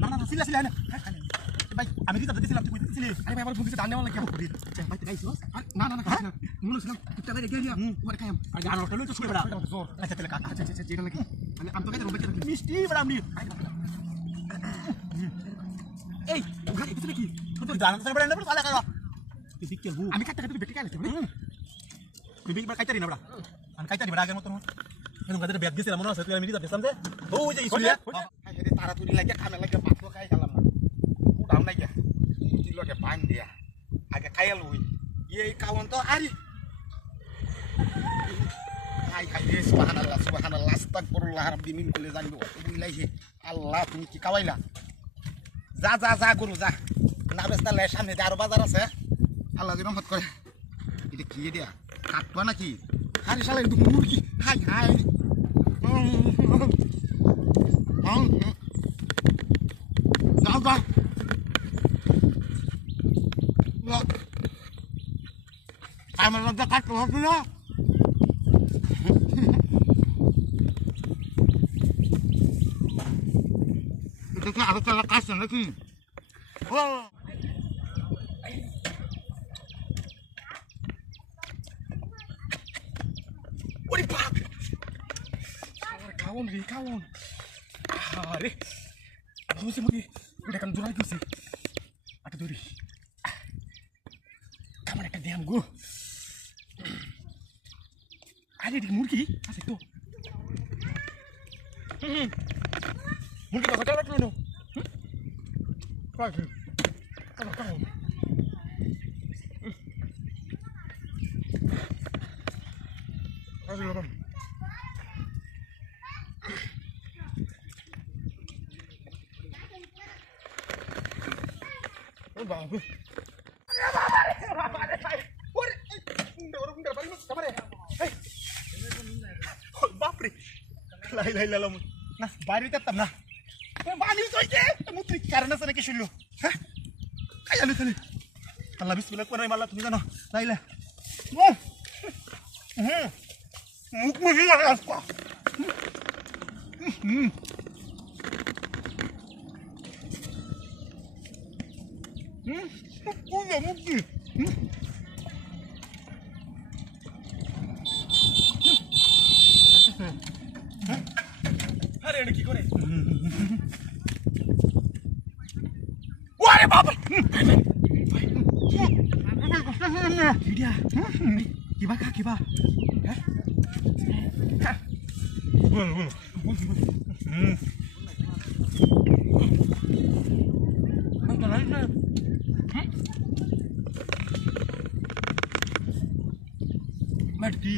না না সিলা সিলা না ভাই আমি কি দিতেছিলাম তুই দিতেছিলি আরে ভাই আমার ভুল কিছু দান নেওয়া লাগে আচ্ছা ভাই তুই খাইছিস না না না খাইছ না মনে ছিলাম তুই তাহলে রেখে দিয়া ওরে খাইম আর জানো ওটা লই তো শুয়ে বড়া আচ্ছা তাহলে কাকা আচ্ছা আচ্ছা যেটা লাগে আমি তো খাইতে রুমে কি মিষ্টি বড়া আমি এই ওখানে কিছু নাকি তুই জানো তো বড়া না বড়া তাহলে খাইবা তুই ঠিক কেবু আমি কাটতে কাটতে বেটে গেল তুই বিগ বড় কাইতারি না বড়া আমি কাইতারি বড়া আগের মত এরকম কাদের ব্যাগ দিছিলাম মনে আছে তুই আমি দিতে দিছিলাম যে ওই যে ইসুলিয়া হেরে তাড়াতাড়ি লাগে খামে লাগে পাতো খাই গেলাম না উঠাও নাই গে মুতিলকে পান দিয়া আগে খাইয়া লই এই কাওন তো আরি খাই খাই রে সুবহানাল্লাহ আস্তাগফিরুল্লাহ রাব্বি মিন কুল্লি জানবি বিল্লাহি আল্লাহ তুমি কি খাওয়াইলা যা যা যা গুরু যা না বেস্তা লে সামনে আরো বাজার আছে আল্লাহ যদি রহমত করে এটা কি দিয়া কাটবা নাকি হারি শালা কিন্তু মুরগি হাই হাই যাও যাও আমার মধ্যে কাটতে হবে না এটা কি আরো চালা কাটছে নাকি ওরে বাপ খাওন রে খাওন আরে বুঝে মধ্যে ওটা কেন জোড়াই গেছে আটা দৌড়ি কেমন একটা দেয়াম গো আরে এদিকে মুরগি আছে তো মুরগি কথা রাখলো না কাছে কাছে কাছে লোকাম বাবু বাপরে লাই লাই লালাম না বাইরে যেতাম না বানি চইছে মুতি কারণ আছে নাকি শুনলো হ্যাঁ খাইয়ালু খালি আল্লাহ বিসমিল্লাহ করে মাল্লা তুমি জানো লাইলা মুখ মুখি লাগে আসপা মুক্তি আরে এটা কি করে ওরে বাবা কিবা খা কিবা বল বল Mati,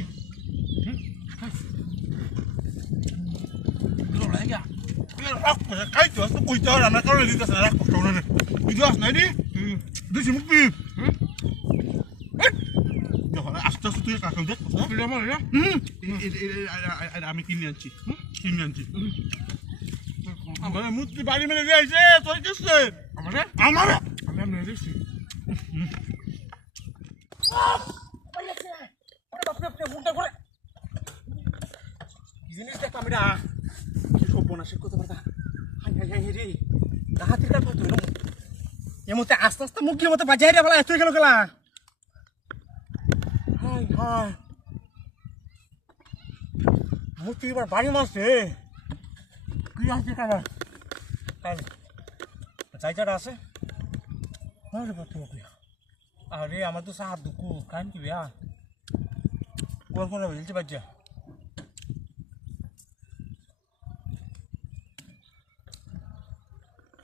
kalau lagi ya, biar aku kayak itu, aku kuitar anak kalau lagi ke sana aku tahu nih, itu asal ini, itu si mukti, ya kalau asal itu ya kakak dek, tidak mau ya, ada amikin nanti, ini nanti, apa mukti bari mana dia sih, soal kisah, amara, mana dia sih. জিনিস দেখলাম এটা কি সর্বনাশক করতে পারতা high high high রে হাতের কাজ করতে না এর মধ্যে আস্তে আস্তে মুখের মতো বাজাই রে বলা এত গেল গেলা হাই হাই মুখি এবার বাড়ি মারছে কি আসছে কারা কাল চাইচাটা আছে আরে বাচ্চা মুখি আরে আমার তো সাহায্য দুঃখ কান কি বিয়া কোন কোন বলছে বাচ্চা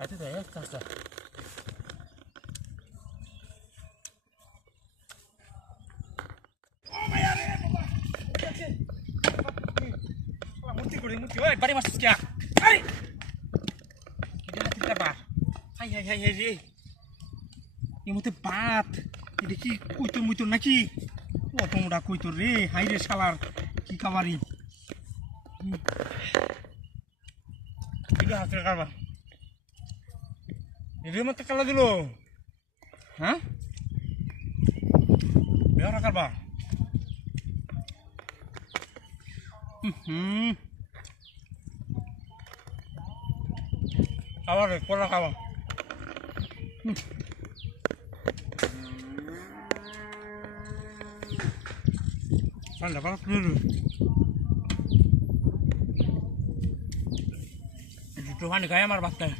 আচ্ছা তাই একটা মূর্তি করে মূর্তি ওই বাড়ি মারছিস কে আরে এটা হাতির কাটা হাই হাই হাই হাই রে এর মধ্যে বাত এটা কি কইতর মুইতর নাকি কত মোটা কইতর রে হাই রে শালার কি কাবারি এটা হাতির কাটা এর মধ্যে কালা দিল হ্যাঁ বেয়া রাখাবা খাওয়া রে কোলা খাওয়া ঠান্ডা পানি তুলে একটু পানি খাই আমার বাচ্চায়